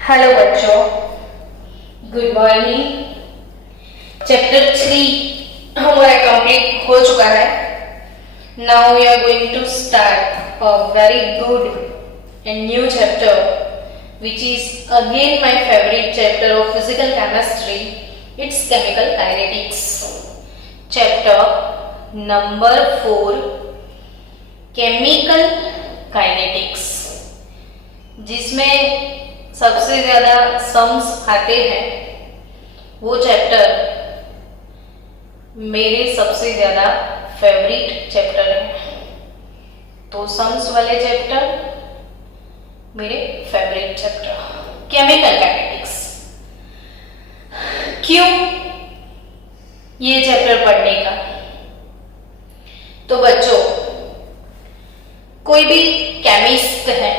Hello बच्चों, good morning. Chapter 3 हमारा complete हो चुका है। Now we are going to start a very good and new chapter which is again my favorite chapter of physical chemistry. It's chemical kinetics. Chapter number 4, chemical kinetics, जिसमें सबसे ज्यादा sums आते हैं। वो चैप्टर मेरे सबसे ज्यादा फेवरेट चैप्टर है। तो सम्स वाले चैप्टर मेरे फेवरेट चैप्टर, केमिकल काइनेटिक्स। क्यों ये चैप्टर पढ़ने का? तो बच्चों, कोई भी केमिस्ट है,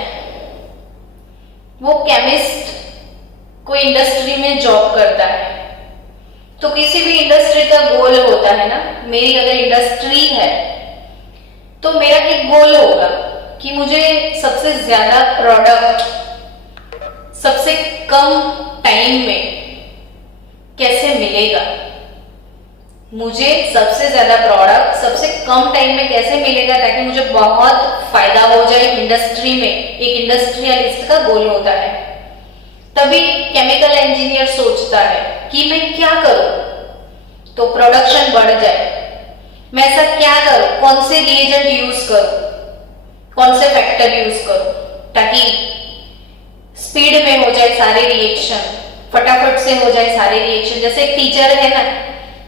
वो केमिस्ट कोई इंडस्ट्री में जॉब करता है, तो किसी भी इंडस्ट्री का गोल होता है ना। मेरी अगर इंडस्ट्री है तो मेरा एक गोल होगा कि मुझे सबसे ज्यादा प्रोडक्ट सबसे कम टाइम में कैसे मिलेगा, मुझे सबसे ज्यादा प्रोडक्ट सबसे कम टाइम में कैसे मिलेगा ताकि मुझे बहुत फायदा हो जाए इंडस्ट्री में। एक इंडस्ट्रियलिस्ट का गोल होता है। तभी केमिकल इंजीनियर सोचता है कि मैं क्या करूं तो प्रोडक्शन बढ़ जाए, मैं ऐसा क्या करूं, कौन से रिएजेंट यूज करूं, कौन से फैक्टर यूज करूं ताकि स्पीड में हो जाए सारे रिएक्शन, फटाफट से हो जाए सारे रिएक्शन। जैसे एक टीचर है ना,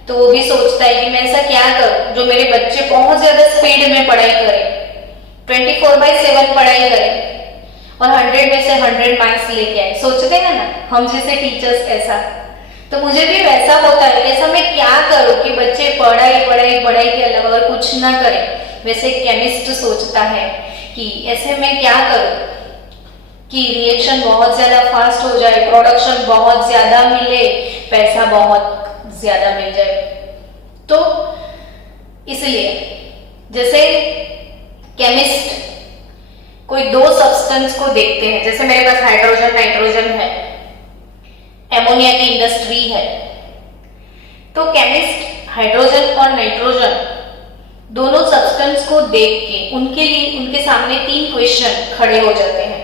तो वो भी सोचता है कि मैं ऐसा क्या करूं जो मेरे बच्चे बहुत ज्यादा स्पीड में पढ़ाई करें, 24/7 पढ़ाई करें और 100 में से 100 मार्क्स लेके आए। सोचते हैं ना हम जैसे टीचर्स ऐसा। तो मुझे भी वैसा होता है, ऐसा मैं क्या करूं कि बच्चे पढ़ाई पढ़ाई पढ़ाई के अलावा और कुछ ना करें। वैसे केमिस्ट सोचता है कि ऐसे मैं क्या करूं कि रिएक्शन बहुत ज्यादा फास्ट हो जाए, प्रोडक्शन बहुत ज्यादा मिले, पैसा बहुत ज्यादा मिल जाए। तो इसलिए जैसे केमिस्ट कोई दो सब्सटेंस को देखते हैं, जैसे मेरे पास हाइड्रोजन नाइट्रोजन है, एमोनिया की इंडस्ट्री है, तो केमिस्ट हाइड्रोजन और नाइट्रोजन दोनों सब्सटेंस को देख के उनके लिए उनके सामने 3 क्वेश्चन खड़े हो जाते हैं।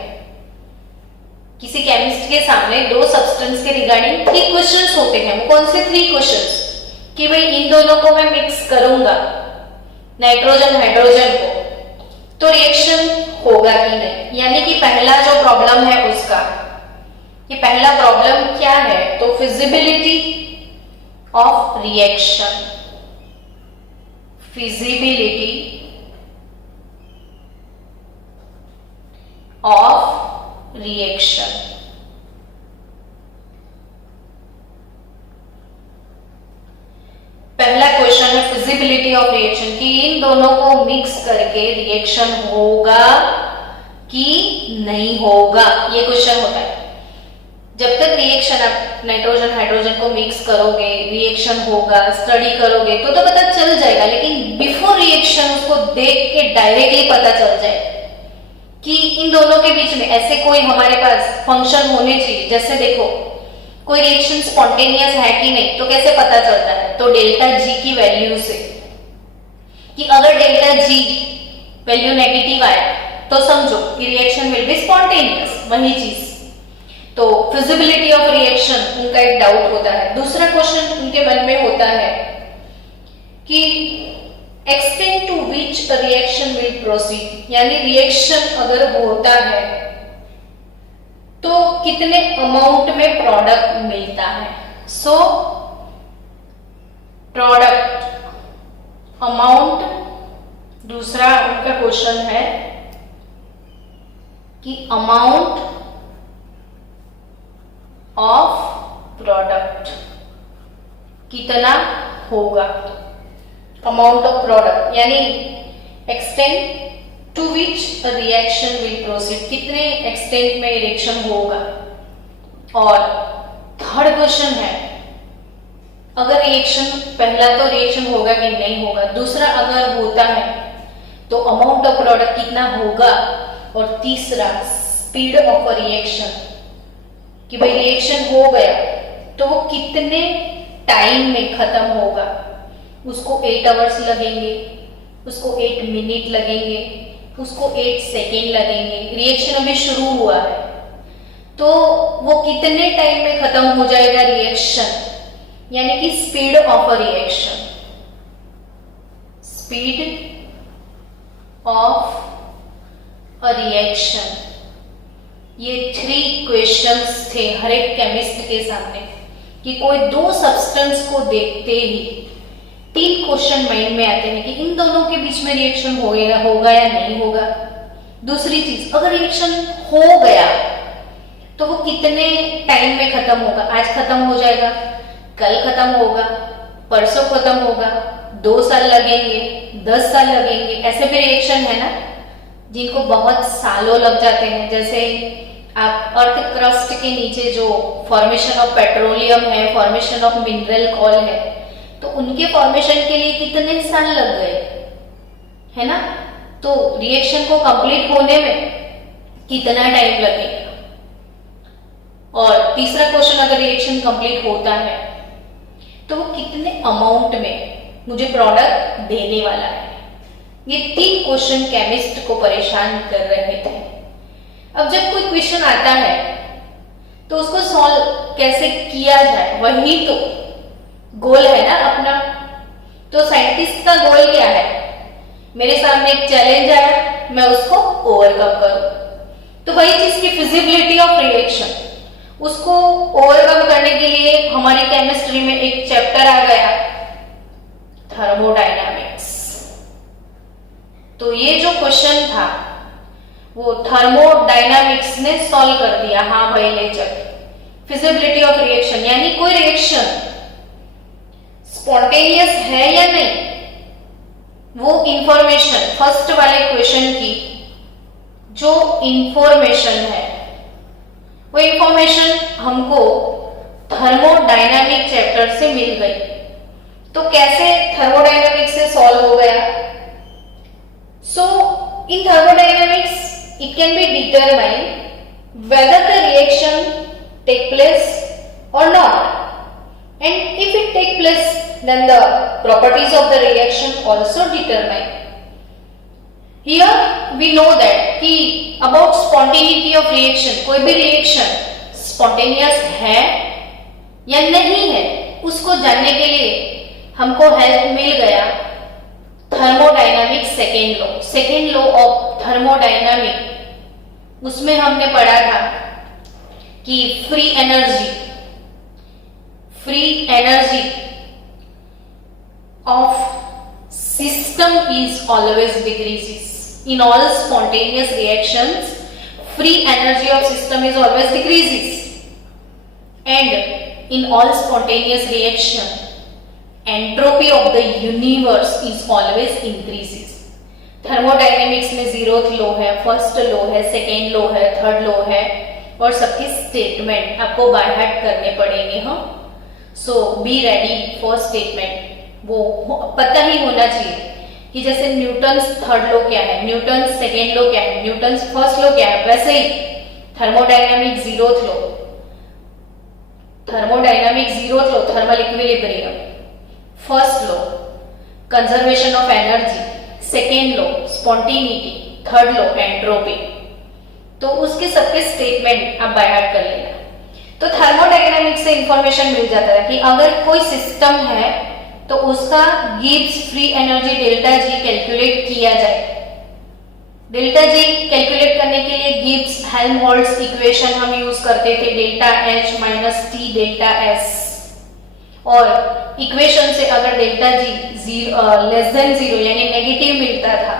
किसी केमिस्ट के सामने दो सब्सटेंस के रिगार्डिंग 3 क्वेश्चंस होते हैं। वो कौन से 3 क्वेश्चंस? कि भाई इन दोनों को मैं मिक्स करूंगा, नाइट्रोजन हाइड्रोजन को, तो रिएक्शन होगा कि नहीं। यानी कि पहला जो प्रॉब्लम है उसका, ये पहला प्रॉब्लम क्या है? तो feasibility of reaction, feasibility of reaction. पहला क्वेश्चन है फिजिबिलिटी ऑफ रिएक्शन, कि इन दोनों को मिक्स करके रिएक्शन होगा कि नहीं होगा, ये क्वेश्चन होता है। जब तक रिएक्शन आप नाइट्रोजन हाइड्रोजन को मिक्स करोगे, रिएक्शन होगा, स्टडी करोगे तो पता चल जाएगा। लेकिन बिफोर रिएक्शन उसको देख के डायरेक्टली पता चल जाए कि इन दोनों के बीच में ऐसे कोई हमारे पास फंक्शन होने चाहिए। जैसे देखो, कोई रिएक्शन स्पॉन्टेनियस है कि नहीं, तो कैसे पता चलता है? तो डेल्टा जी की वैल्यू से, कि अगर डेल्टा जी वैल्यू नेगेटिव आया तो समझो कि रिएक्शन विल बी स्पॉन्टेनियस, वही चीज। तो फिजिबिलिटी ऑफ रिएक्शन उनका एक डाउट होता है। दूसरा क्वेश्चन उनके मन में होता है कि extent to which reaction will proceed, यानी रिएक्शन अगर होता है तो कितने अमाउंट में प्रोडक्ट मिलता है। So product amount. दूसरा उनका क्वेश्चन है कि अमाउंट ऑफ प्रोडक्ट कितना होगा, अमाउंट ऑफ प्रोडक्ट यानी extent to which reaction will proceed, कितने एक्सटेंट में रिएक्शन होगा। और थर्ड क्वेश्चन है, अगर रिएक्शन, पहला तो रिएक्शन होगा कि नहीं होगा, दूसरा अगर होता है तो अमाउंट ऑफ प्रोडक्ट कितना होगा, और तीसरा स्पीड ऑफ अ रिएक्शन कि भाई रिएक्शन हो गया तो वो कितने टाइम में खत्म होगा। उसको 8 आवर्स लगेंगे, उसको 8 मिनट लगेंगे, उसको 8 सेकेंड लगेंगे। रिएक्शन अभी शुरू हुआ है तो वो कितने टाइम में खत्म हो जाएगा रिएक्शन, यानी कि speed of a reaction. Speed of a reaction, ये 3 क्वेश्चंस थे हर एक केमिस्ट के सामने कि कोई 2 सब्सटेंस को देखते ही 3 क्वेश्चन माइंड में आते हैं कि इन दोनों के बीच में रिएक्शन होगा या नहीं होगा। दूसरी चीज, अगर रिएक्शन हो गया तो वो कितने टाइम में खत्म होगा। आज खत्म हो जाएगा, कल खत्म होगा, परसों खत्म होगा, 2 साल लगेंगे, 10 साल लगेंगे। ऐसे भी रिएक्शन है ना जिनको बहुत सालों लग जाते हैं। जैसे आप अर्थ क्रस्ट के नीचे जो फॉर्मेशन ऑफ पेट्रोलियम है, फॉर्मेशन ऑफ मिनरल कॉल है, तो उनके फॉर्मेशन के लिए कितने साल लग गए, है ना। तो रिएक्शन को कंप्लीट होने में कितना टाइम लगेगा। और तीसरा क्वेश्चन, अगर रिएक्शन कंप्लीट होता है तो वो कितने अमाउंट में मुझे प्रोडक्ट देने वाला है। ये 3 क्वेश्चन केमिस्ट को परेशान कर रहे थे। अब जब कोई क्वेश्चन आता है तो उसको सॉल्व कैसे किया जाए, वही तो गोल है ना अपना। तो साइंटिस्ट का गोल क्या है, मेरे सामने एक चैलेंज आया, मैं उसको ओवरकम करूं। तो वही चीज की फिजिबिलिटी ऑफ रिएक्शन, उसको ओवरकम करने के लिए हमारी केमिस्ट्री में एक चैप्टर आ गया, थर्मोडायनामिक्स। तो ये जो क्वेश्चन था वो थर्मोडायनामिक्स ने सॉल्व कर दिया। हाँ भाई ले चल, फिजिबिलिटी ऑफ रिएक्शन यानी कोई रिएक्शन स्पॉन्टेनियस है या नहीं, वो इंफॉर्मेशन फर्स्ट वाले क्वेश्चन की जो इंफॉर्मेशन है वो इंफॉर्मेशन हमको थर्मोडायनामिक चैप्टर से मिल गई। तो कैसे थर्मोडायनामिक्स से सॉल्व हो गया। सो इन thermodynamics it can be determined whether the reaction take place or not, and if it take place then the properties of the reaction also determine. Here we know that कि about spontaneity of reaction, कोई भी reaction spontaneous है या नहीं है उसको जानने के लिए हमको हेल्प मिल गया thermodynamic second law of thermodynamic. उसमें हमने पढ़ा था कि free energy of system is always decreases. In all spontaneous reactions free energy of system is always decreases, and in all spontaneous reaction entropy of the universe is always increases. Thermodynamics में 0th law है, first law है, second law है, third law है, और सबके statement आपको by heart करने पड़ेंगे। हाँ, सो बी रेडी फॉर स्टेटमेंट। वो पता ही होना चाहिए कि जैसे न्यूटन्स थर्ड लॉ क्या है, न्यूटन्स सेकेंड लॉ क्या है, न्यूटन्स फर्स्ट लॉ क्या है, वैसे ही thermodynamic 0th law, thermodynamic 0th law thermal equilibrium, first law conservation of energy, second law spontaneity, third law entropy. तो उसके सबके स्टेटमेंट आप बाय हार्ट कर लेना। तो थर्मोडायनामिक्स से इंफॉर्मेशन मिल जाता है कि अगर कोई सिस्टम है तो उसका Gibbs free energy delta G calculate किया जाए। डेल्टा जी कैलकुलेट करने के लिए गिब्स हेल्महोल्ट्ज इक्वेशन हम यूज करते थे, delta H minus T delta S. और इक्वेशन से अगर डेल्टा जी लेस देन 0 यानी नेगेटिव मिलता था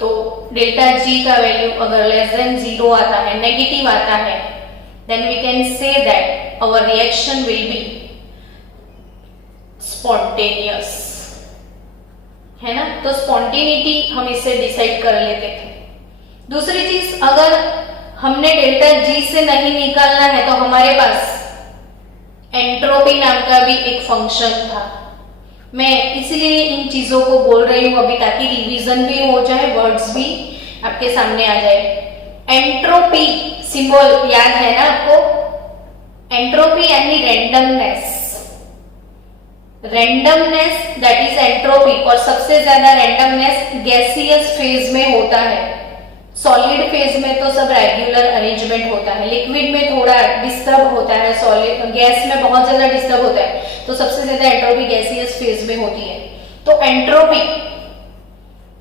तो डेल्टा जी का वैल्यू अगर लेस देन 0 आता है, नेगेटिव आता है, then we can say that our reaction will be spontaneous, है ना। तो स्पॉन्टेनिटी हम इससे डिसाइड कर लेते थे। दूसरी चीज, अगर हमने डेल्टा जी से नहीं निकालना है तो हमारे पास एंट्रोपी नाम का भी एक फंक्शन था। मैं इसलिए इन चीजों को बोल रही हूं अभी ताकि रिवीजन भी हो जाए, वर्ड्स भी आपके सामने आ जाए। एंट्रोपी सिंबल याद है ना आपको? एंट्रोपी यानी randomness, randomness that is entropy. और सबसे ज्यादा रेंडमनेस गैसियस फेज में होता है। सॉलिड फेज में तो सब रेगुलर अरेंजमेंट होता है, लिक्विड में थोड़ा डिस्टर्ब होता है, सॉलिड गैस में बहुत ज्यादा डिस्टर्ब होता है। तो सबसे ज्यादा एंट्रोपी गैसियस फेज में होती है। तो एंट्रोपी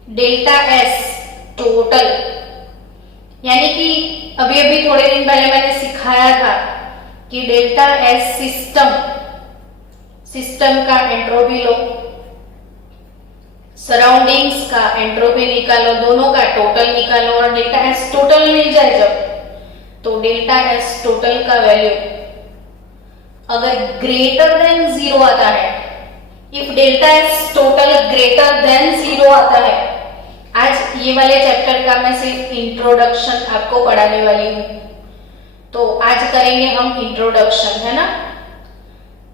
डेल्टा एस टोटल, यानी कि अभी अभी थोड़े दिन पहले मैंने सिखाया था कि डेल्टा एस सिस्टम का एंट्रोपी लो, सराउंडिंग्स का एंट्रोपी निकालो, दोनों का टोटल निकालो और डेल्टा एस टोटल मिल जाए जब, तो डेल्टा एस टोटल का वैल्यू अगर ग्रेटर देन 0 आता है, if delta S total greater than 0 आता है, आज ये वाले चैप्टर का मैं सिर्फ इंट्रोडक्शन आपको पढ़ाने वाली हूं, तो आज करेंगे हम इंट्रोडक्शन, है ना।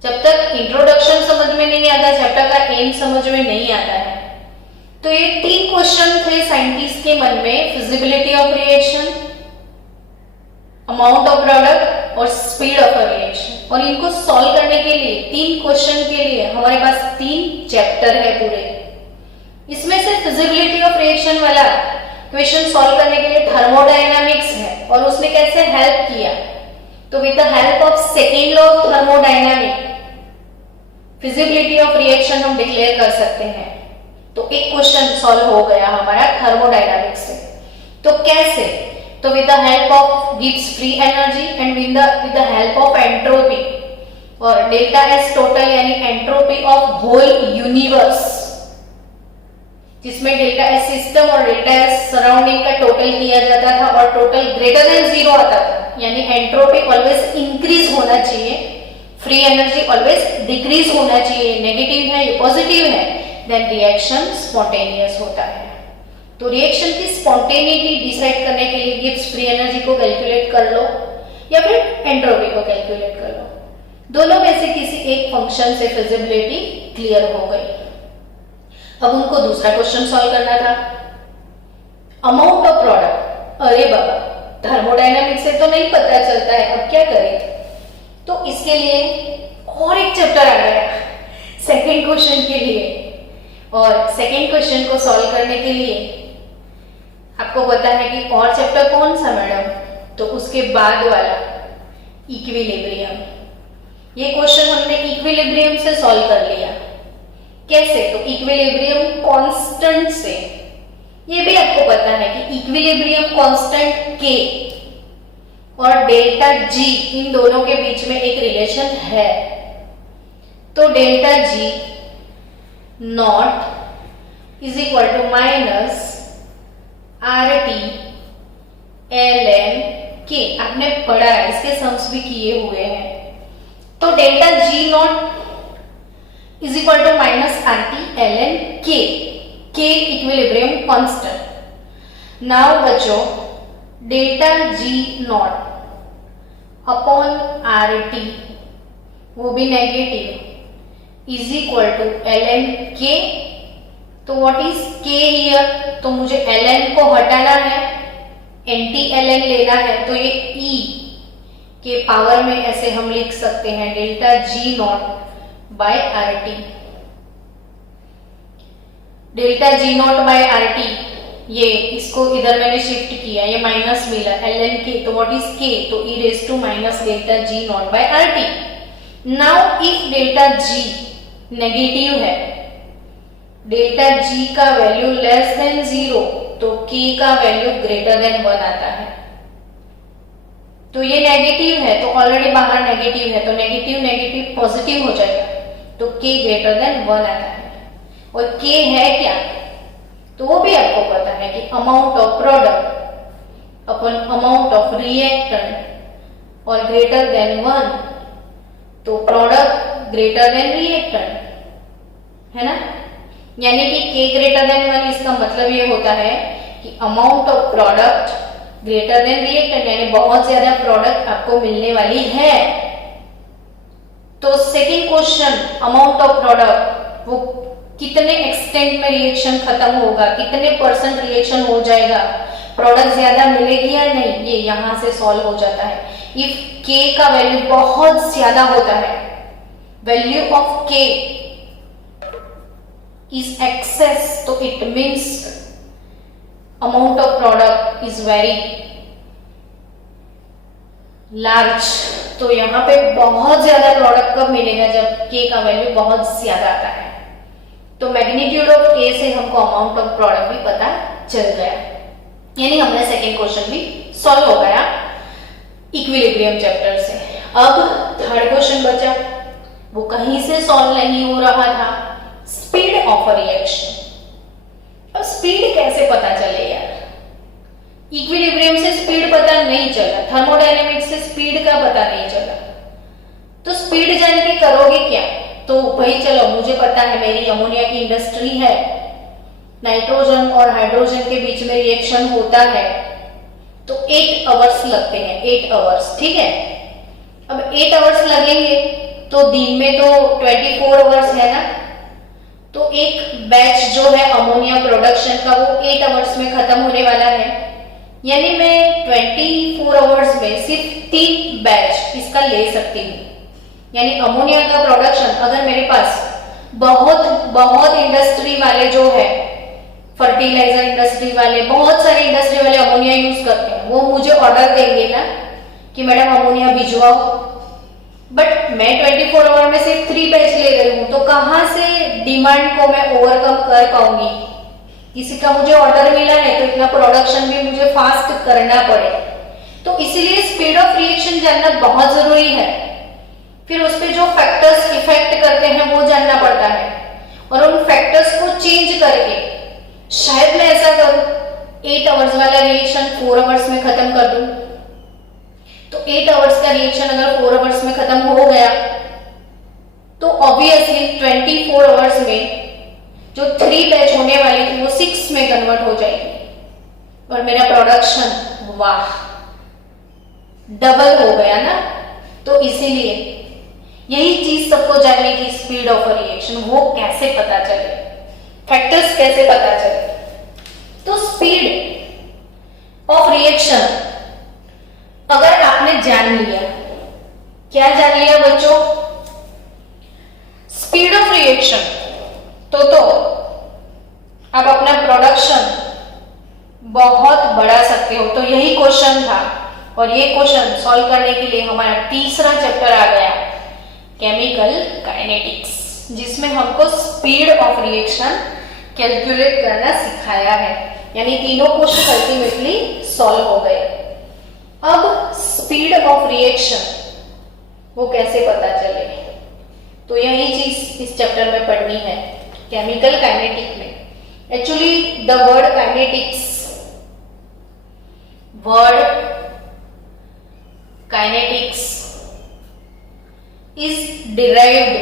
जब तक इंट्रोडक्शन समझ में नहीं आता, चैप्टर का एम समझ में नहीं आता है। तो ये 3 क्वेश्चन थे साइंटिस्ट के मन में, feasibility of reaction, amount of product और स्पीड ऑफ रिएक्शन। और इनको सॉल्व करने के लिए 3 क्वेश्चन के लिए हमारे पास 3 चैप्टर है पूरे। इसमें से फिजिबिलिटी ऑफ रिएक्शन वाला क्वेश्चन सॉल्व करने के लिए थर्मोडायनामिक्स है और उसने कैसे हेल्प किया, तो with the help of second law of thermodynamic feasibility of reaction हम डिक्लेयर कर सकते हैं। तो एक क्वेश्चन सॉल्व हो गया हमारा थर्मोडायनामिक्स से। तो कैसे, तो with the help of Gibbs free energy and with the help of entropy और डेल्टा एस टोटल यानी एंट्रोपी ऑफ होल यूनिवर्स, जिसमें डेल्टा एस सिस्टम और डेल्टा एस सराउंडिंग का टोटल किया जाता था और टोटल ग्रेटर देन 0 आता था, यानी एंट्रोपी ऑलवेज इंक्रीज होना चाहिए, फ्री एनर्जी ऑलवेज डिक्रीज होना चाहिए। नेगेटिव है या पॉजिटिव है, देन रिएक्शन स्पॉन्टेनियस होता है। तो रिएक्शन की स्पॉन्टेनिटी डिसाइड करने के लिए गिब्स फ्री एनर्जी को कैलकुलेट कर लो या फिर एंट्रोपी को कैलकुलेट कर लो। दोनों में से किसी एक फंक्शन से फिजिबिलिटी क्लियर हो गई। अब उनको दूसरा क्वेश्चन सॉल्व करना था, अमाउंट ऑफ प्रोडक्ट। अरे बाबा, थर्मोडायनामिक्स से तो नहीं पता चलता है, अब क्या करें। तो इसके लिए और एक चैप्टर आ गया सेकंड क्वेश्चन के लिए, और सेकंड क्वेश्चन को सॉल्व करने के लिए आपको पता है कि और चैप्टर कौन सा मैडम, तो उसके बाद वाला इक्विलिब्रियम। ये क्वेश्चन हमने इक्विलिब्रियम से सॉल्व कर लिया। कैसे, तो इक्विलिब्रियम कांस्टेंट से। ये भी आपको पता है कि इक्विलिब्रियम कांस्टेंट के और डेल्टा जी, इन दोनों के बीच में एक रिलेशन है। तो delta G naught is equal to minus R T L M K, आपने पढ़ा है, इसके सम्स भी किए हुए हैं। तो delta G naught is equal to minus R T L N K equilibrium constant. Now बच्चों, delta G naught upon R T, वो भी negative, is equal to L N K. तो व्हाट इज के हियर, तो मुझे L N को हटाना है, एंटी एल एन लेना है, तो ये ई के पावर में ऐसे हम लिख सकते हैं delta G naught by R T. Delta G naught by R T, ये इसको इधर मैंने शिफ्ट किया, ये माइनस मिला, एल एन के, तो व्हाट इज के, तो e raise to minus delta G naught by R T. Now if delta G negative है, डेल्टा जी का वैल्यू लेस देन 0, तो के का वैल्यू ग्रेटर देन 1 आता है। तो ये नेगेटिव है, तो ऑलरेडी बाहर नेगेटिव है, तो नेगेटिव नेगेटिव पॉजिटिव हो जाएगा, तो के ग्रेटर देन 1 आता है। और के है क्या, तो वो भी आपको पता है कि amount of product upon amount of reactant और ग्रेटर देन 1, तो प्रोडक्ट ग्रेटर देन रिएक्टेंट, है ना। यानी कि के ग्रेटर देन 1, इसका मतलब ये होता है कि amount of product greater than reactant, यानी बहुत ज्यादा प्रोडक्ट आपको मिलने वाली है। तो second question, amount of product, वो कितने एक्सटेंट में रिएक्शन खत्म होगा, कितने % रिएक्शन हो जाएगा, प्रोडक्ट ज्यादा मिलेगी या नहीं, ये यहां से सॉल्व हो जाता है। इफ के का वैल्यू बहुत ज्यादा होता है, वैल्यू ऑफ के इज एक्सेस, तो it means amount of product is very large. तो यहां पे बहुत ज्यादा प्रोडक्ट कब मिलेगा, जब के का वैल्यू बहुत ज्यादा आता है। तो मैग्नीट्यूड ऑफ के से हमको अमाउंट ऑफ प्रोडक्ट भी पता चल गया, यानी हमने सेकेंड क्वेश्चन भी सॉल्व हो गया इक्विलिब्रियम चैप्टर से। अब थर्ड क्वेश्चन बचा, वो कहीं से सॉल्व नहीं हो रहा था, स्पीड ऑफ अ रिएक्शन। अब स्पीड कैसे पता चले यार, इक्विलिब्रियम से स्पीड पता नहीं चला, थर्मोडायनेमिक्स से स्पीड का पता नहीं चला, तो स्पीड जान के करोगे क्या। तो भाई चलो, मुझे पता है मेरी अमोनिया की इंडस्ट्री है, नाइट्रोजन और हाइड्रोजन के बीच में रिएक्शन होता है, तो 8 आवर्स लगते हैं, 8 आवर्स, ठीक है। अब 8 आवर्स लगेंगे तो दिन में तो 24 आवर्स है ना, तो एक बैच जो है अमोनिया प्रोडक्शन का वो 8 आवर्स में खत्म होने वाला है, यानी मैं 24 आवर्स में सिर्फ 3 बैच इसका ले सकती हूँ। यानी अमोनिया का प्रोडक्शन अगर मेरे पास बहुत बहुत इंडस्ट्री वाले जो है, फर्टिलाइजर इंडस्ट्री वाले, बहुत सारे इंडस्ट्री वाले अमोनिया यूज करते हैं, वो मुझे ऑर्डर देंगे ना कि मैडम अमोनिया भिजवाओ, बट मैं 24 आवर में सिर्फ 3 बैच ले रही हूँ, तो कहां से डिमांड को मैं ओवरकम कर पाऊंगी। किसी का मुझे ऑर्डर मिला है तो इतना प्रोडक्शन भी मुझे फास्ट करना पड़े, तो इसीलिए स्पीड ऑफ रिएक्शन जानना बहुत जरूरी है। फिर उस पर जो फैक्टर्स इफेक्ट करते हैं वो जानना पड़ता है, और उन फैक्टर्स को चेंज करके शायद मैं ऐसा करूं 8 आवर्स वाला रिएक्शन 4 आवर्स में खत्म कर दूं। तो 8 आवर्स का रिएक्शन अगर 4 आवर्स में खत्म हो गया तो ऑब्वियसली 24 आवर्स में जो 3 बैच होने वाली थी वो 6 में कन्वर्ट हो जाएगी, और मेरा प्रोडक्शन वाह डबल हो गया ना। तो इसीलिए यही चीज सबको जानने की, स्पीड ऑफ अ रिएक्शन वो कैसे पता चले, फैक्टर्स कैसे पता चले। तो स्पीड ऑफ रिएक्शन अगर आपने जान लिया, क्या जान लिया बच्चों, स्पीड ऑफ रिएक्शन, तो आप अपना प्रोडक्शन बहुत बढ़ा सकते हो। तो यही क्वेश्चन था, और ये क्वेश्चन सॉल्व करने के लिए हमारा तीसरा चैप्टर आ गया, केमिकल काइनेटिक्स, जिसमें हमको स्पीड ऑफ रिएक्शन कैलकुलेट करना सिखाया है, यानी तीनों क्वेश्चन अल्टीमेटली सॉल्व हो गए। अब स्पीड ऑफ रिएक्शन वो कैसे पता चले, तो यही चीज इस चैप्टर में पढ़नी है, केमिकल काइनेटिक में। Actually the word kinetics, word kinetics is derived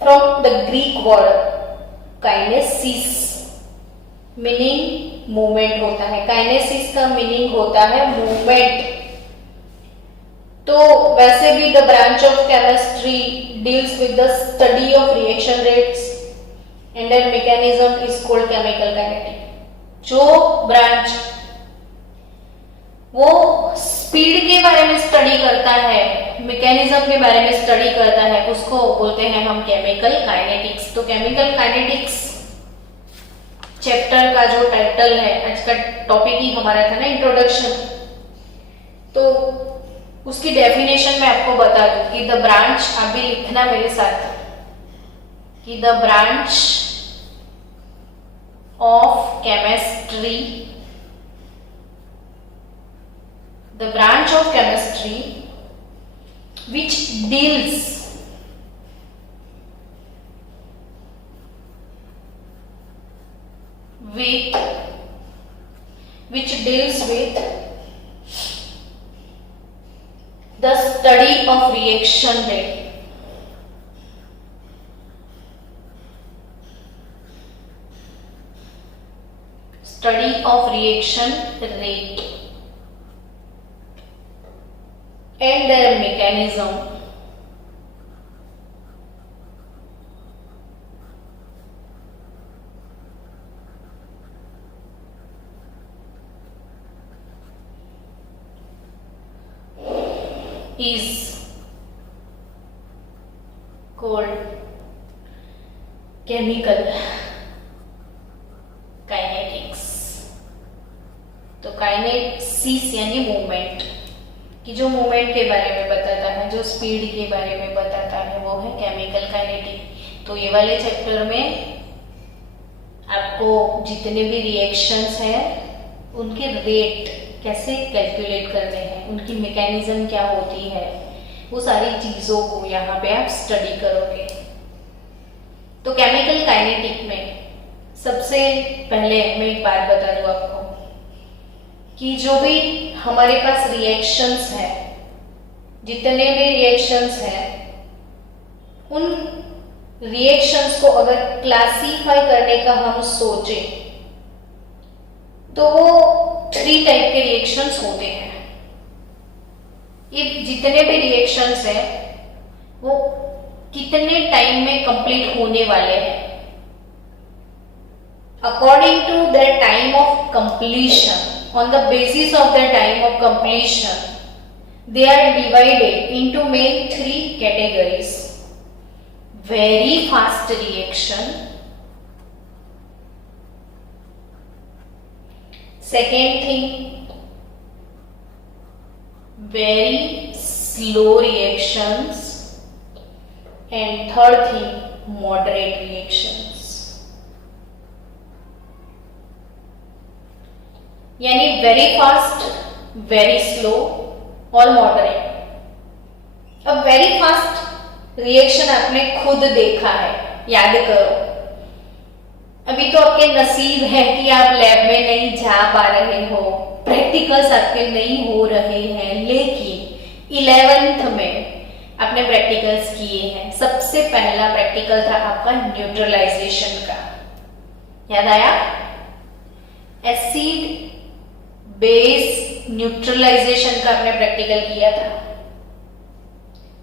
from the Greek word kinesis, meaning movement होता है। kinesis का मीनिंग होता है movement। तो वैसे भी the branch of chemistry deals with the study of reaction rates and their mechanism is called chemical kinetic। जो branch वो स्पीड के बारे में स्टडी करता है, मैकेनिज्म के बारे में स्टडी करता है, उसको बोलते हैं हम केमिकल काइनेटिक्स। तो केमिकल काइनेटिक्स चैप्टर का जो टाइटल है, आज का टॉपिक ही हमारा था ना इंट्रोडक्शन, तो उसकी डेफिनेशन मैं आपको बता दूं कि द ब्रांच, आप भी लिखना मेरे साथ, कि the branch of chemistry, the branch of chemistry which deals with the study of reaction rate, study of reaction rate and their mechanism is called chemical kinetics। तो काइनेसिस यानी मूवमेंट, कि जो मूवमेंट के बारे में बताता है, जो स्पीड के बारे में बताता है, वो है केमिकल काइनेटिक। तो ये वाले चैप्टर में आपको जितने भी रिएक्शंस हैं उनके रेट कैसे कैलकुलेट करने हैं, उनकी मैकेनिज्म क्या होती है, वो सारी चीजों को यहाँ पे आप स्टडी करोगे। तो केमिकल काइनेटिक में सबसे पहले मैं एक बात बता दूं आपको कि जो भी हमारे पास रिएक्शंस हैं, जितने भी रिएक्शंस हैं, उन रिएक्शंस को अगर क्लासिफाई करने का हम सोचें तो वो 3 टाइप के रिएक्शंस होते हैं। ये जितने भी रिएक्शंस हैं वो कितने टाइम में कंप्लीट होने वाले हैं, according to the time of completion, on the basis of the time of completion, they are divided into main 3 categories: very fast reaction, second thing very slow reactions, and third thing moderate reactions। यानी very fast, very slow और moderate. अब very fast reaction आपने खुद देखा है, याद करो। अभी तो आपके नसीब है कि आप लैब में नहीं जा पा रहे हो, प्रैक्टिकल्स आपके नहीं हो रहे हैं, लेकिन 11th में आपने प्रैक्टिकल्स किए हैं। सबसे पहला प्रैक्टिकल था आपका न्यूट्रलाइजेशन का, याद आया? एसिड बेस न्यूट्रलाइजेशन का आपने प्रैक्टिकल किया था।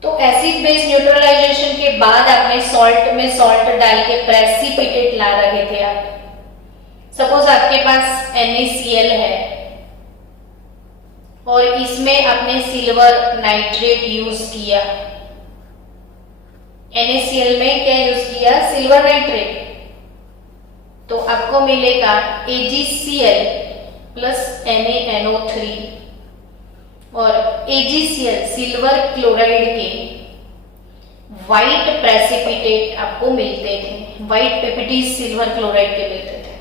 तो एसिड बेस न्यूट्रलाइजेशन के बाद आपने सॉल्ट में सॉल्ट डाल के प्रेसिपिटेट ला रहे थे आप। सपोज आपके पास NaCl है और इसमें आपने सिल्वर नाइट्रेट यूज किया। NaCl में क्या यूज किया? Silver nitrate. तो आपको मिलेगा AgCl प्लस NaNO3 और AgCl सिल्वर क्लोराइड के व्हाइट प्रेसिपिटेट आपको मिलते थे, व्हाइट PPT सिल्वर क्लोराइड के मिलते थे।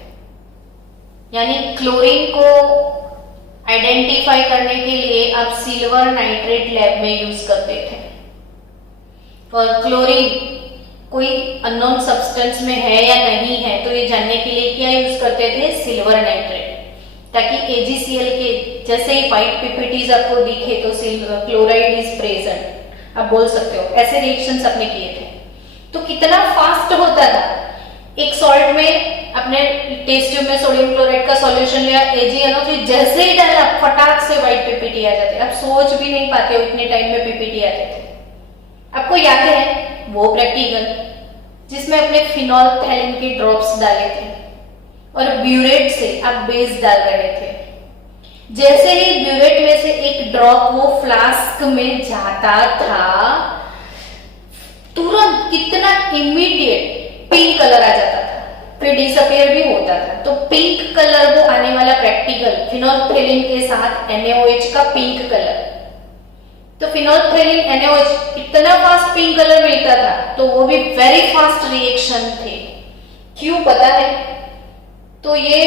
यानी क्लोरीन को आइडेंटिफाई करने के लिए आप सिल्वर नाइट्रेट लैब में यूज करते थे, और क्लोरीन कोई अननोन सब्सटेंस में है या नहीं है तो ये जानने के लिए क्या यूज करते थे? सिल्वर नाइट्रेट, ताकि AgCl के जैसे ही व्हाइट PPTs आपको दिखे तो सिल्वर क्लोराइड इज प्रेजेंट, आप बोल सकते हो। ऐसे रिएक्शंस आपने किए थे। तो कितना फास्ट होता था। एक सॉल्ट में आपने टेस्ट ट्यूब में सोडियम क्लोराइड का सॉल्यूशन लिया, AgNO3 जैसे ही डाला फटाक से व्हाइट PPT आ जाते। आप सोच भी नहीं पाते हो इतने टाइम में PPT आते थे। आपको याद है वो प्रैक्टिकल जिसमें अपने फिनोल्फथैलीन के ड्रॉप्स डाले थे और ब्यूरेट से आप बेस डाल रहे थे। जैसे ही ब्यूरेट में से एक ड्रॉप वो फ्लास्क में जाता था, तुरंत कितना इमीडिएट पिंक कलर आ जाता था, फिर डिसअपियर भी होता था। तो पिंक कलर वो आने वाला प्रैक्टिकल फिनोल्फथैलीन के साथ NaOH का पिंक कलर। तो फिनोल्फथैलीन NaOH इतना फास्ट पिंक कलर मिलता था, तो वो भी वेरी फास्ट रिएक्शन थे। क्यों पता है? तो ये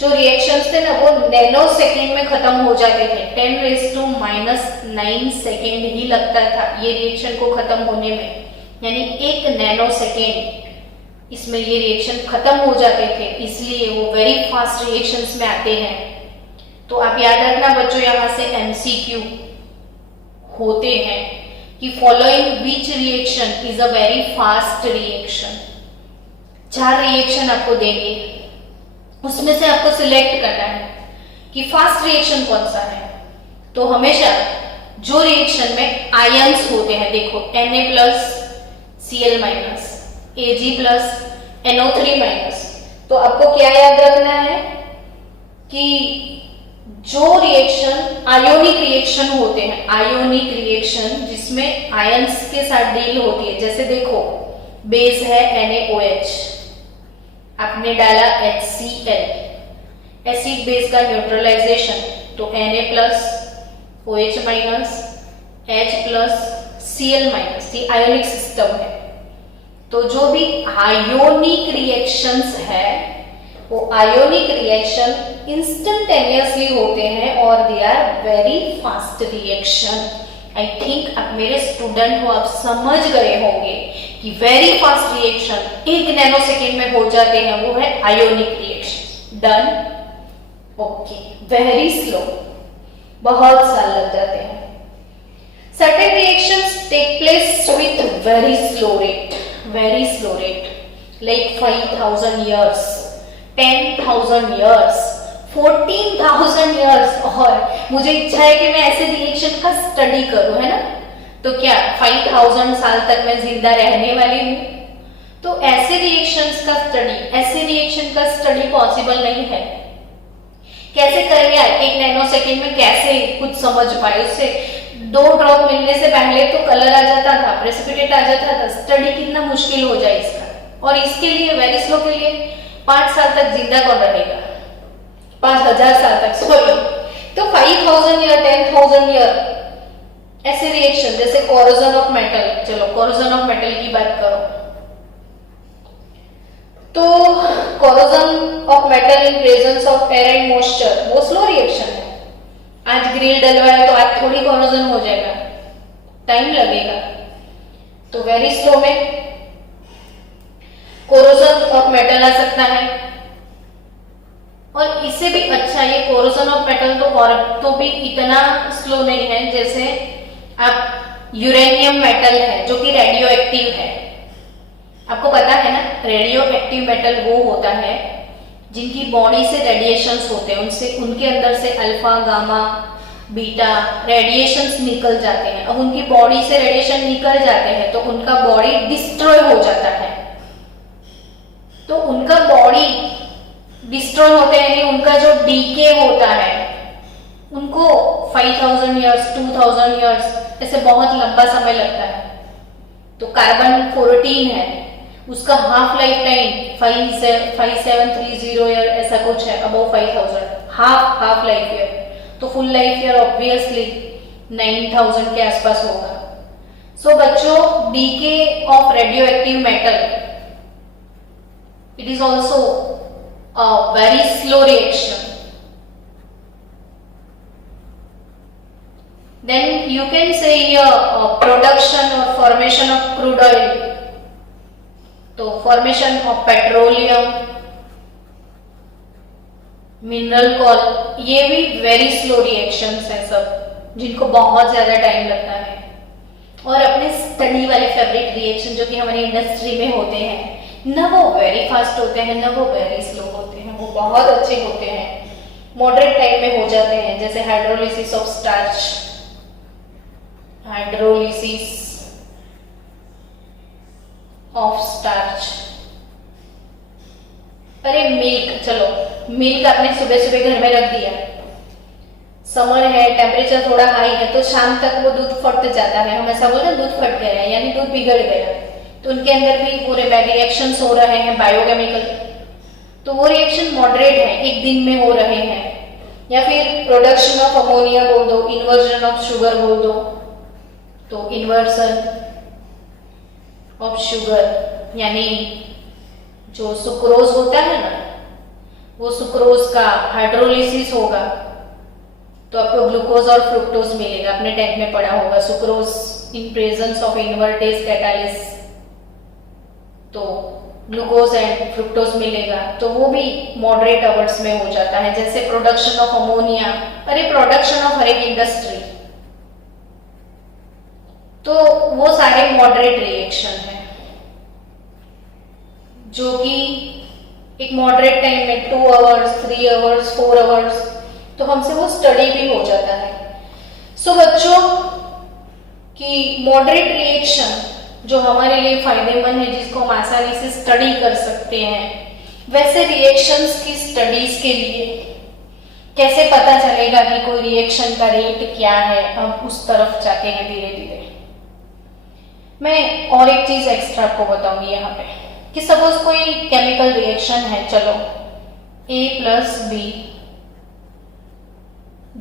जो रिएक्शंस थे ना वो नैनो सेकेंड में खत्म हो जाते थे। 10⁻⁹ सेकेंड ही लगता था ये रिएक्शन को खत्म होने में, यानी 1 नैनो सेकेंड इसमें ये रिएक्शन खत्म हो जाते थे, इसलिए वो वेरी फास्ट रिएक्शंस में आते हैं। तो आप याद रखना बच्चों, यहाँ से MCQ होते हैं कि following which reaction is a very fast reaction. 4 reaction आपको देंगे, उसमें से आपको सिलेक्ट करना है कि फास्ट रिएक्शन कौन सा है। तो हमेशा जो रिएक्शन में आयंस होते हैं, देखो Na+Cl-, Ag+NO3-, तो आपको क्या याद रखना है कि जो रिएक्शन आयोनिक रिएक्शन होते हैं, आयोनिक रिएक्शन जिसमें आयंस के साथ डील होती है, जैसे देखो बेस है NaOH, आपने डाला HCl, एसिड बेस का न्यूट्रलाइजेशन, तो Na plus OH minus H plus Cl minus, ये आयोनिक सिस्टम है। तो जो भी आयोनिक रिएक्शंस है वो आयोनिक रिएक्शन इंस्टेंटेनियसली होते हैं और they are very fast reaction. I think आप मेरे स्टूडेंट हो, आप समझ गए होंगे कि very fast reaction 1 nano second में हो जाते हैं, वो है ionic reaction. Done? Okay. Very slow, बहुत साल लग जाते हैं। Certain reactions take place with very slow rate, like 5,000 years, 10,000 years, 14,000 years। और मुझे इच्छा है कि मैं ऐसे रिएक्शन का स्टडी करूं, है ना? तो क्या 5,000 साल तक मैं जिंदा रहने वाली हूं? तो ऐसे रिएक्शंस का स्टडी, ऐसे रिएक्शन का स्टडी पॉसिबल नहीं है। कैसे करेंगे? 1 नैनो सेकेंड में कैसे कुछ समझ पाए? उससे 2 ड्रॉप मिलने से पहले तो कलर आ जाता था, प्रेसिपिटेट आ जाता था, स्टडी कितना मुश्किल हो जाए इसका। और इसके लिए वेरी स्लो के लिए 5 साल तक जिंदा कौन रहेगा? 5,000 साल तक, सॉरी। तो 5,000 ईयर, 10,000 ईयर ऐसे रिएक्शन, जैसे कोरोजन ऑफ मेटल। चलो कोरोजन ऑफ मेटल की बात करो, तो corrosion of metal in presence of air and moisture, वो स्लो रिएक्शन है। आज ग्रिल डलवाया तो आज थोड़ी कोरोजन हो जाएगा, टाइम लगेगा। तो वेरी स्लो में कोरोजन ऑफ मेटल आ सकता है। और इससे भी अच्छा, ये कोरोजन ऑफ मेटल तो और तो भी इतना स्लो नहीं है, जैसे आप यूरेनियम मेटल है जो कि रेडियो एक्टिव है। आपको पता है ना, रेडियो एक्टिव मेटल वो होता है जिनकी बॉडी से रेडिएशंस होते हैं, उनसे उनके अंदर से अल्फा, गामा, बीटा रेडिएशंस निकल जाते हैं। अब उनकी बॉडी से रेडिएशन निकल जाते हैं तो उनका बॉडी डिस्ट्रॉय हो जाता है। तो उनका बॉडी डिस्ट्रॉय होते हैं, उनका जो डीके होता है, उनको 5,000 ईयर्स, 2,000 ईयर्स, ऐसे बहुत लंबा समय लगता है। तो कार्बन 14 है, उसका हाफ लाइफ टाइम 5730 ईयर ऐसा कुछ है, अबव 5,000, हाफ लाइफ ईयर। तो फुल लाइफ ईयर ऑब्वियसली 9,000 के आसपास होगा। सो बच्चों, DK of radio active metal, it is also a very slow reaction. Then you can say production or formation of crude oil, तो formation of petroleum, mineral coal, ये भी very slow reactions हैं सब, जिनको बहुत ज्यादा टाइम लगता है। और अपने स्टडी वाले फेवरेट रिएक्शन जो कि हमारी इंडस्ट्री में होते हैं, न वो वेरी फास्ट होते हैं, न वो वेरी स्लो होते हैं, वो बहुत अच्छे होते हैं, मॉडरेट टाइम में हो जाते हैं, जैसे hydrolysis of starch, hydrolysis of starch. अरे मिल्क, चलो मिल्क आपने सुबह सुबह घर में रख दिया, समर है, टेम्परेचर थोड़ा हाई है, तो शाम तक वो दूध फट जाता है। हम ऐसा बोलते हैं दूध फट गया है, यानी दूध बिगड़ गया। तो उनके अंदर भी पूरे रिएक्शंस हो रहे हैं बायोकेमिकल, तो वो रिएक्शन मॉडरेट है, 1 दिन में हो रहे हैं। या फिर प्रोडक्शन ऑफ अमोनिया बोल दो, इन्वर्जन ऑफ शुगर बोल दो, तो इन्वर्सन ऑफ शुगर यानी जो सुक्रोज होता है ना, वो सुक्रोज का हाइड्रोलिसिस होगा तो आपको ग्लूकोज और फ्रुक्टोज मिलेगा। आपने 10th में पढ़ा होगा sucrose in presence of invertase catalyst, तो ग्लूकोज एंड फ्रुक्टोज मिलेगा। तो वो भी मॉडरेट आवर्स में हो जाता है, जैसे प्रोडक्शन ऑफ अमोनिया, अरे प्रोडक्शन ऑफ हर एक इंडस्ट्री, तो वो सारे मॉडरेट रिएक्शन है जो कि एक मॉडरेट टाइम में 2 आवर्स, 3 आवर्स, 4 आवर्स, तो हमसे वो स्टडी भी हो जाता है। सो बच्चों की मॉडरेट रिएक्शन जो हमारे लिए फायदेमंद है, जिसको हम आसानी से स्टडी कर सकते हैं, वैसे रिएक्शंस की स्टडीज के लिए कैसे पता चलेगा कि कोई रिएक्शन का रेट क्या है, अब उस तरफ जाते हैं धीरे धीरे। मैं और एक चीज एक्स्ट्रा आपको बताऊंगी यहाँ पे कि सपोज कोई केमिकल रिएक्शन है, चलो A plus B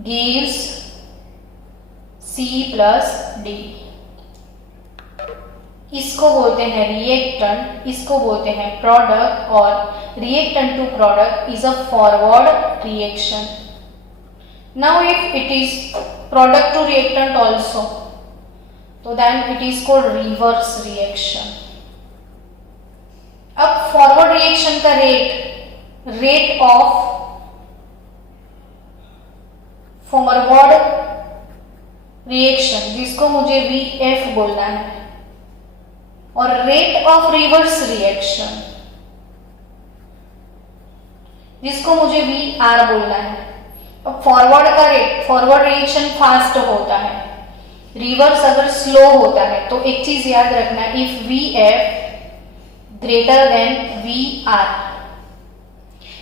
gives C plus D, इसको बोलते हैं रिएक्टेंट, इसको बोलते हैं प्रोडक्ट, और reactant to product is a forward reaction. Now if it is product to reactant also, तो then it is called reverse reaction. अब फॉरवर्ड रिएक्शन का रेट ऑफ फॉरवर्ड रिएक्शन, जिसको मुझे VF बोलना है, और रेट ऑफ रिवर्स रिएक्शन, जिसको मुझे VR बोलना है। अब फॉरवर्ड का रेट, फॉरवर्ड रिएक्शन फास्ट होता है, रिवर्स अगर स्लो होता है, तो एक चीज याद रखना, if VF greater than VR,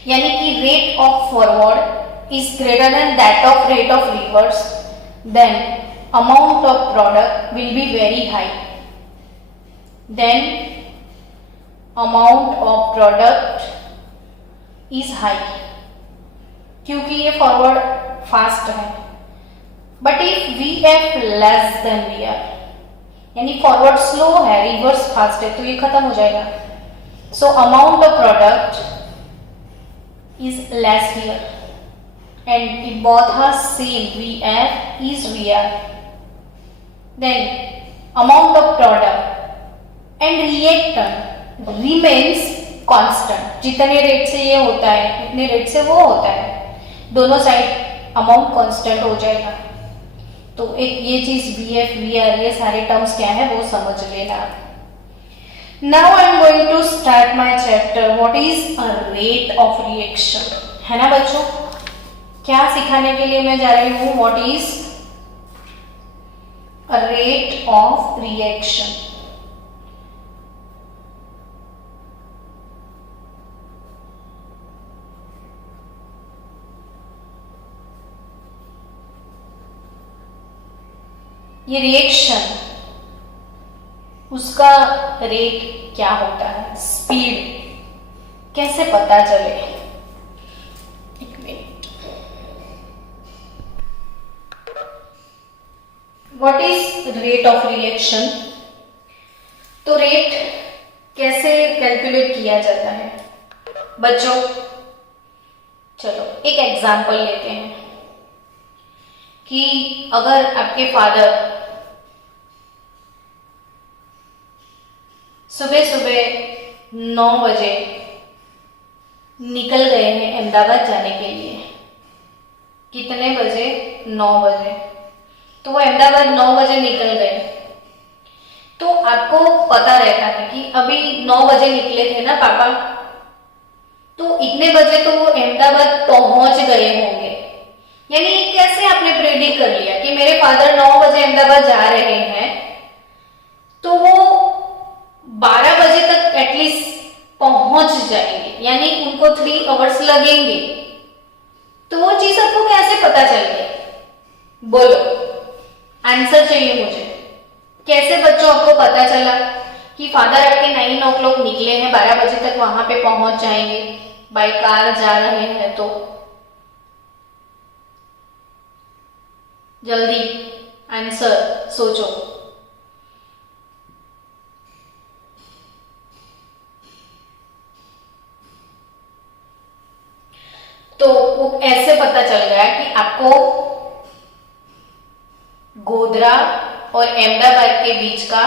यानी कि rate of forward is greater than that of rate of reverse, then amount of product will be very high, then amount of product is high, क्योंकि ये फॉरवर्ड फास्ट है। But if VF less than VR, यानी forward slow है, reverse fast है, तो ये खत्म हो जाएगा। So amount of product is less here and it both are same, VF is VR, then amount of product and reactant remains constant, जितने rate से ये होता है उतने रेट से वो होता है, दोनों साइड अमाउंट कांस्टेंट हो जाएगा। तो एक ये चीज VF VR ये सारे टर्म्स क्या है वो समझ लेना। Now I am going to start my chapter what is a rate of reaction, है ना बच्चों। क्या सिखाने के लिए मैं जा रही हूं, what is a rate of reaction. ये रिएक्शन, उसका रेट क्या होता है, स्पीड कैसे पता चले। एक minute, what is rate of reaction. तो रेट कैसे कैलकुलेट किया जाता है बच्चों, चलो एक एग्जांपल लेते हैं कि अगर आपके फादर सुबह सुबह 9 बजे निकल गए हैं अहमदाबाद जाने के लिए, कितने बजे, 9 बजे, तो वो अहमदाबाद 9 बजे निकल गए, तो आपको पता रहता है कि अभी 9 बजे निकले थे ना पापा, तो इतने बजे तो वो अहमदाबाद पहुंच गए होंगे। यानी कैसे आपने प्रेडिक्ट कर लिया कि मेरे फादर 9 बजे अहमदाबाद जा रहे हैं, तो वो 12 बजे तक एटलीस्ट पहुंच जाएंगे, यानी उनको 3 आवर्स लगेंगे। तो वो चीज आपको कैसे पता चल गई, बोलो, आंसर चाहिए मुझे। कैसे बच्चों आपको पता चला कि फादर आपके 9 o'clock निकले हैं, 12 बजे तक वहां पे पहुंच जाएंगे, बाय कार जा रहे हैं, तो जल्दी आंसर सोचो। तो वो ऐसे पता चल गया कि आपको गोधरा और अहमदाबाद के बीच का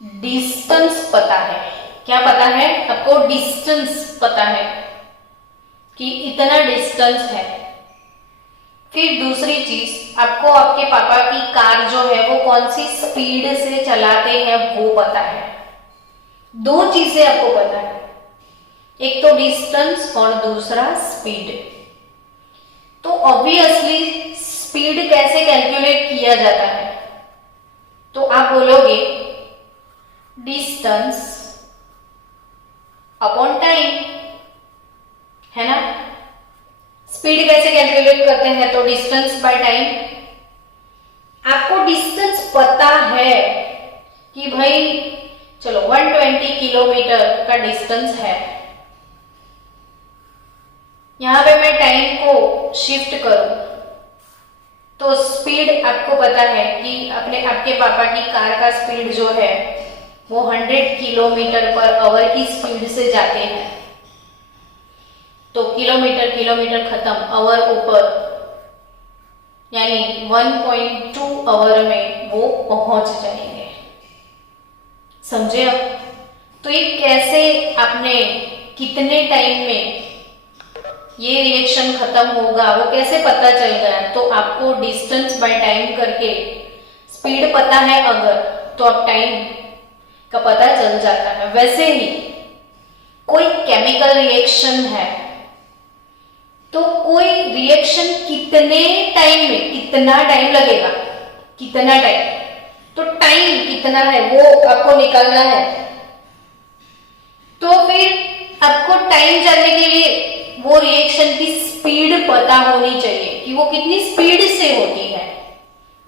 डिस्टेंस पता है। क्या पता है आपको, डिस्टेंस पता है कि इतना डिस्टेंस है। फिर दूसरी चीज, आपको आपके पापा की कार जो है वो कौन सी स्पीड से चलाते हैं वो पता है। 2 चीजें आपको पता है, एक तो डिस्टेंस और दूसरा स्पीड। तो ऑब्वियसली स्पीड कैसे कैलकुलेट किया जाता है, तो आप बोलोगे डिस्टेंस अपॉन टाइम, है ना। स्पीड कैसे कैलकुलेट करते हैं? तो डिस्टेंस बाय टाइम। आपको डिस्टेंस पता है कि भाई चलो 120 किलोमीटर का डिस्टेंस है, यहां पे मैं टाइम को शिफ्ट करूं तो स्पीड आपको पता है कि आपके पापा की कार का स्पीड जो है वो 100 किलोमीटर पर आवर की स्पीड से जाते हैं। तो किलोमीटर किलोमीटर खत्म, आवर ऊपर, यानी 1.2 आवर में वो पहुंच जाएंगे। समझे अब? तो ये कैसे आपने कितने टाइम में ये रिएक्शन खत्म होगा वो कैसे पता चल गया? तो आपको डिस्टेंस बाय टाइम करके स्पीड पता है अगर, तो अब टाइम का पता चल जाता है। वैसे ही कोई केमिकल रिएक्शन है तो कोई रिएक्शन कितने टाइम में, कितना टाइम लगेगा, कितना टाइम, तो टाइम कितना है वो आपको निकालना है। तो फिर आपको टाइम जानने के लिए वो रिएक्शन की स्पीड पता होनी चाहिए कि वो कितनी स्पीड से होती है,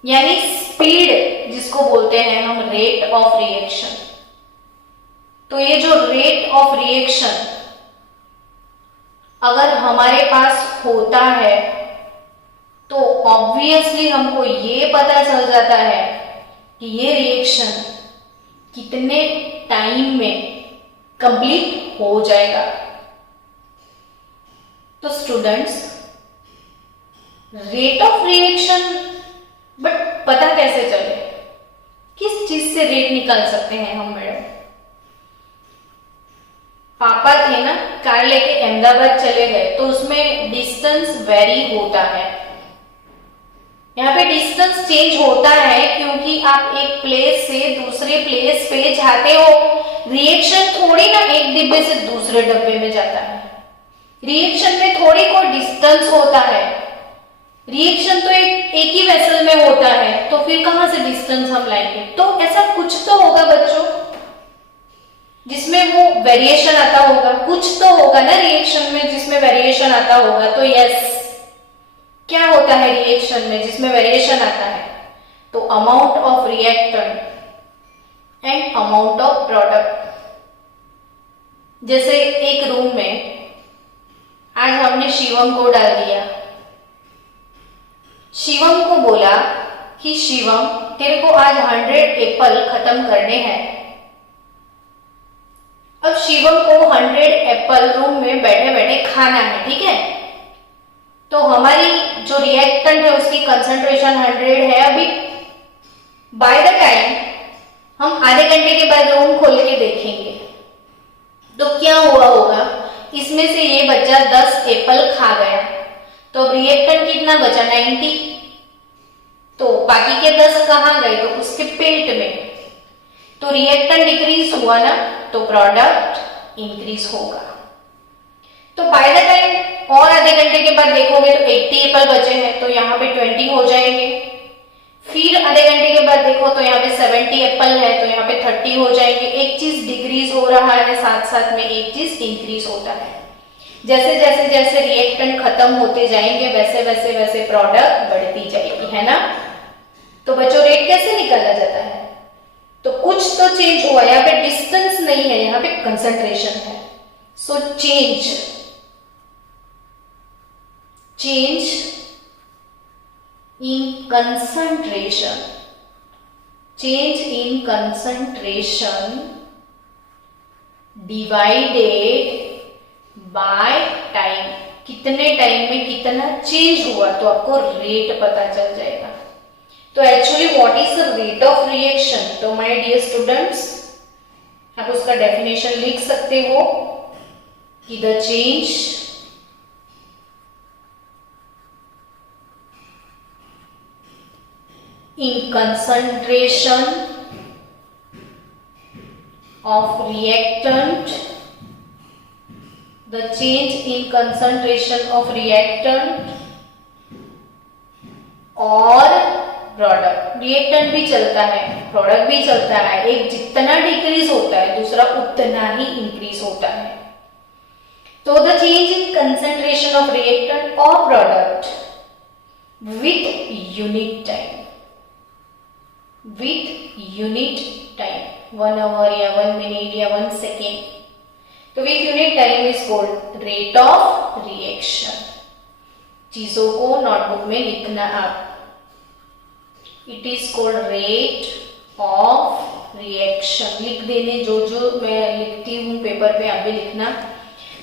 यानी स्पीड जिसको बोलते हैं हम रेट ऑफ रिएक्शन। तो ये जो रेट ऑफ रिएक्शन अगर हमारे पास होता है तो ऑब्वियसली हमको ये पता चल जाता है कि ये रिएक्शन कितने टाइम में कंप्लीट हो जाएगा। तो students, rate of reaction but पता कैसे चले? किस चीज से रेट निकाल सकते हैं हम मैडम? पापा थे ना, कार लेके अहमदाबाद चले गए तो उसमें डिस्टेंस वेरी होता है। यहाँ पे डिस्टेंस चेंज होता है क्योंकि आप एक प्लेस से दूसरे प्लेस पे जाते हो। रिएक्शन थोड़ी ना एक डिब्बे से दूसरे डब्बे में जाता है, रिएक्शन में थोड़ी कोई डिस्टेंस होता है, रिएक्शन तो एक ही वेसल में होता है, तो फिर कहां से डिस्टेंस हम लाएंगे? तो ऐसा कुछ तो होगा बच्चों जिसमें वो वेरिएशन आता होगा, कुछ तो होगा ना रिएक्शन में जिसमें वेरिएशन आता होगा। तो यस, क्या होता है रिएक्शन में जिसमें वेरिएशन आता है? तो amount of reactant and amount of product. जैसे एक रूम में आज हमने शिवम को डाल दिया, शिवम को बोला कि शिवम तेरे को आज 100 एप्पल खत्म करने हैं। अब शिवम को 100 एप्पल रूम में बैठे बैठे खाना है, ठीक है? तो हमारी जो रिएक्टेंट है उसकी कंसंट्रेशन 100 है। अभी बाय द टाइम हम आधे घंटे के बाद रूम खोल के देखेंगे तो क्या हुआ होगा? इसमें से ये बच्चा 10 एप्पल खा गया, तो अब रिएक्टेंट कितना बचा? 90। तो बाकी के 10 कहां गए? तो उसके पेट में। तो रिएक्टेंट डिक्रीज हुआ ना, तो प्रोडक्ट इंक्रीज होगा। तो बाय द टाइम और आधे घंटे के बाद देखोगे तो 80 एप्पल बचे हैं, तो यहाँ पे 20 हो जाएंगे। फिर आधे घंटे के बाद देखो तो यहाँ पे 70 एप्पल है, तो यहाँ पे 30 हो जाएंगे। एक चीज डिक्रीज हो रहा है, साथ साथ में एक चीज इंक्रीज होता है। जैसे जैसे जैसे रिएक्टेंट खत्म होते जाएंगे वैसे वैसे वैसे प्रोडक्ट बढ़ती जाएगी, है ना? तो बच्चों रेट कैसे निकाला जाता है? तो कुछ तो चेंज हुआ, यहाँ पे डिस्टेंस नहीं है, यहाँ पे कंसंट्रेशन है। So change in concentration, change in concentration divided by time। कितने टाइम में कितना चेंज हुआ तो आपको रेट पता चल जाएगा। तो actually what is the rate of reaction? तो माय डियर स्टूडेंट्स, आप उसका डेफिनेशन लिख सकते हो कि the change in concentration of reactant, the change in concentration of reactant और प्रोडक्ट। रिएक्टेंट भी चलता है, प्रोडक्ट भी चलता है। एक जितना डिक्रीज होता है दूसरा उतना ही इंक्रीज होता है। तो the change in concentration of reactant और product with unit time, with unit time 1 hour या 1 मिनट या 1 सेकेंड, तो with unit time is called rate of reaction. चीजों को नोटबुक में लिखना आप, it is called rate of reaction. लिख देने जो जो मैं लिखती हूं पेपर पे आप भी लिखना।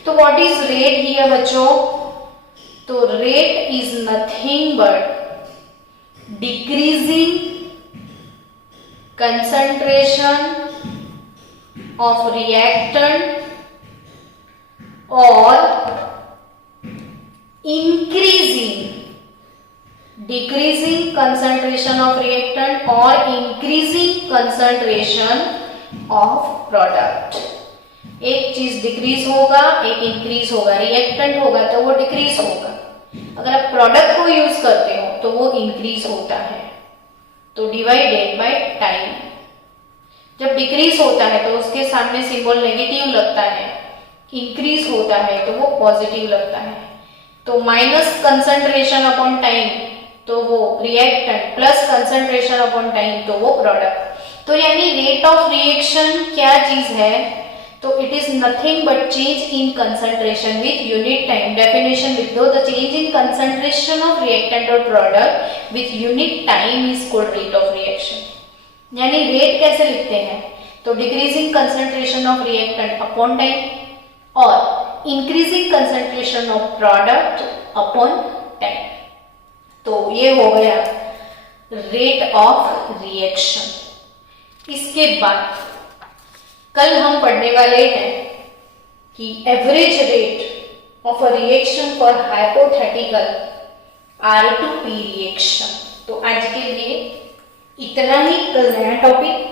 तो व्हाट इज रेट हियर बच्चों? तो rate is nothing but decreasing concentration of reactant और decreasing concentration of reactant और increasing concentration of product। एक चीज डिक्रीज होगा, एक इंक्रीज होगा। रिएक्टेंट होगा तो वो डिक्रीज होगा, अगर आप प्रोडक्ट को यूज करते हो तो वो इंक्रीज होता है। तो डिवाइडेड बाय टाइम। जब डिक्रीज होता है तो उसके सामने सिंबल नेगेटिव लगता है, इंक्रीज होता है तो वो पॉजिटिव लगता है। तो माइनस कंसंट्रेशन अपॉन टाइम तो वो reactant, plus concentration upon time तो वो प्रोडक्ट। तो यानी रेट ऑफ रिएक्शन क्या चीज है? तो it is nothing but change in concentration with unit time. Definition लिख दो, the change in concentration of reactant और product with unit time is called rate of reaction. यानी रेट कैसे लिखते हैं? तो decreasing concentration of reactant upon time और increasing concentration of product upon time. तो ये हो गया रेट ऑफ रिएक्शन। इसके बाद कल हम पढ़ने वाले हैं कि average rate of a reaction for hypothetical R2P reaction. तो आज के लिए इतना ही। कल नया टॉपिक